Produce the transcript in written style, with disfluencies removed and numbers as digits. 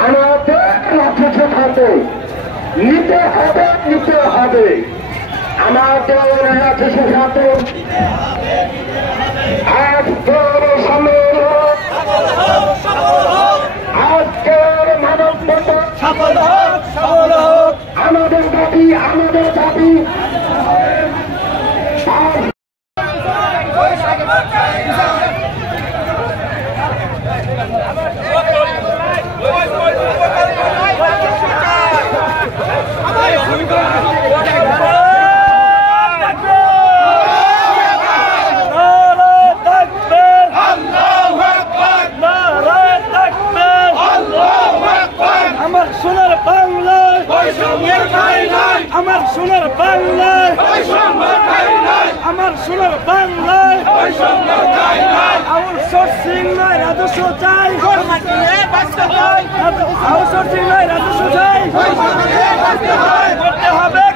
আমাদের রাখতে থাকে নিতে হবে আমাদের রাখতে সাথে আজকের আজকের মানবতা আমাদের দাবি আমার সোনার বাংলায় আমার সোনার বাংলায় আউটসোর্সিং নয় রাজস্ব চাই আউটসোর্সিং নয় রাজস্ব চাই করতে হবে